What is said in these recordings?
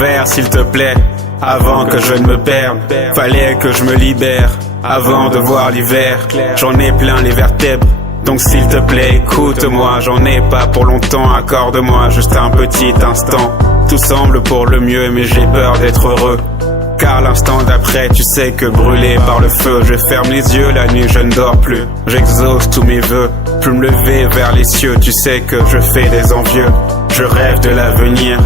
verre s'il te plaît, avant que je ne me perde. Fallait que je me libère, avant de voir l'hiver. J'en ai plein les vertèbres, donc s'il te plaît écoute-moi. J'en ai pas pour longtemps, accorde-moi juste un petit instant. Tout semble pour le mieux mais j'ai peur d'être heureux, car l'instant d'après tu sais que brûlé par le feu. Je ferme les yeux, la nuit je ne dors plus, j'exauce tous mes vœux, plus me lever vers les cieux. Tu sais que je fais des envieux, je rêve de l'avenir,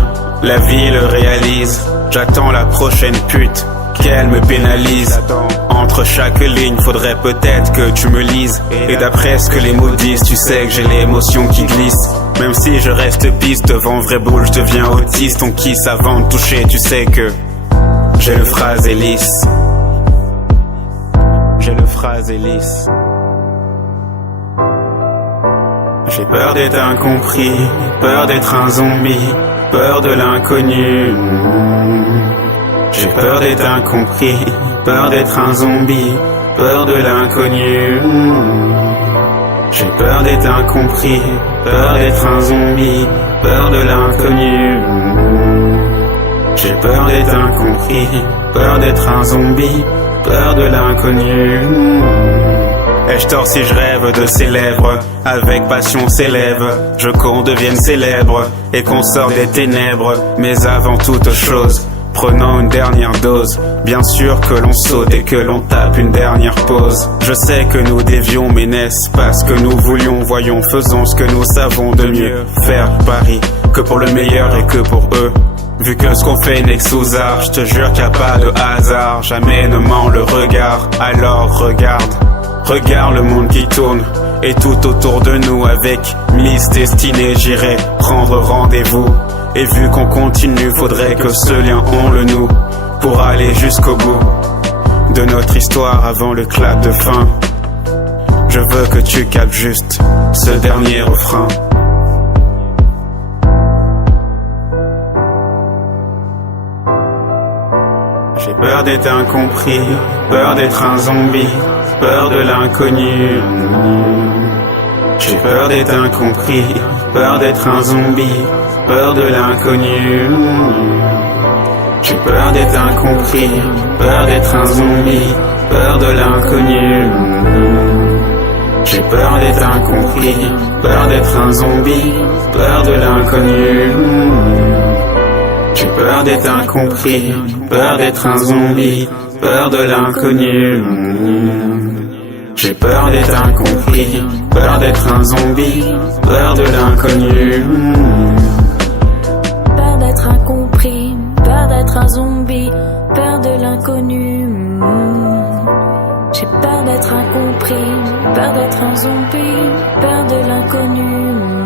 la vie le réalise. J'attends la prochaine pute, qu'elle me pénalise. Entre chaque ligne, faudrait peut-être que tu me lises. Et d'après ce que les mots disent, tu sais que j'ai l'émotion qui glisse. Même si je reste piste devant vrai boule, je deviens autiste. On kiss avant de toucher, tu sais que j'ai le phrasé lisse. J'ai le phrasé lisse. J'ai peur d'être incompris, peur d'être un zombie, peur de l'inconnu. J'ai peur d'être incompris, peur d'être un zombie, peur de l'inconnu. J'ai peur d'être incompris, peur d'être un zombie, peur de l'inconnu. J'ai peur d'être incompris, peur d'être un zombie, peur de l'inconnu. Ai-je tort si je rêve de ses lèvres, avec passion s'élève, je qu'on devienne célèbre, et qu'on sorte des ténèbres. Mais avant toute chose, prenons une dernière dose. Bien sûr que l'on saute et que l'on tape une dernière pause. Je sais que nous dévions, mais n'est-ce pas ce que nous voulions? Voyons, faisons ce que nous savons de mieux. Faire Paris, que pour le meilleur et que pour eux. Vu que ce qu'on fait n'est que sous art, je te jure qu'il n'y a pas de hasard. Jamais ne ment le regard, alors regarde. Regarde le monde qui tourne, et tout autour de nous. Avec Miss Destinée, j'irai prendre rendez-vous. Et vu qu'on continue, faudrait que ce lien on le noue, pour aller jusqu'au bout de notre histoire avant le clap de fin. Je veux que tu captes juste ce dernier refrain. J'ai peur d'être incompris, peur d'être un zombie, peur de l'inconnu. J'ai peur d'être incompris, peur d'être un zombie, peur de l'inconnu. J'ai peur d'être incompris, peur d'être un zombie, peur de l'inconnu. J'ai peur d'être incompris, peur d'être un zombie, peur de l'inconnu. J'ai peur d'être incompris, peur d'être un zombie, peur de l'inconnu. J'ai peur d'être incompris, peur d'être un zombie, peur de l'inconnu. Peur d'être incompris, peur d'être un zombie, peur de l'inconnu. J'ai peur d'être incompris, peur d'être un zombie, peur de l'inconnu.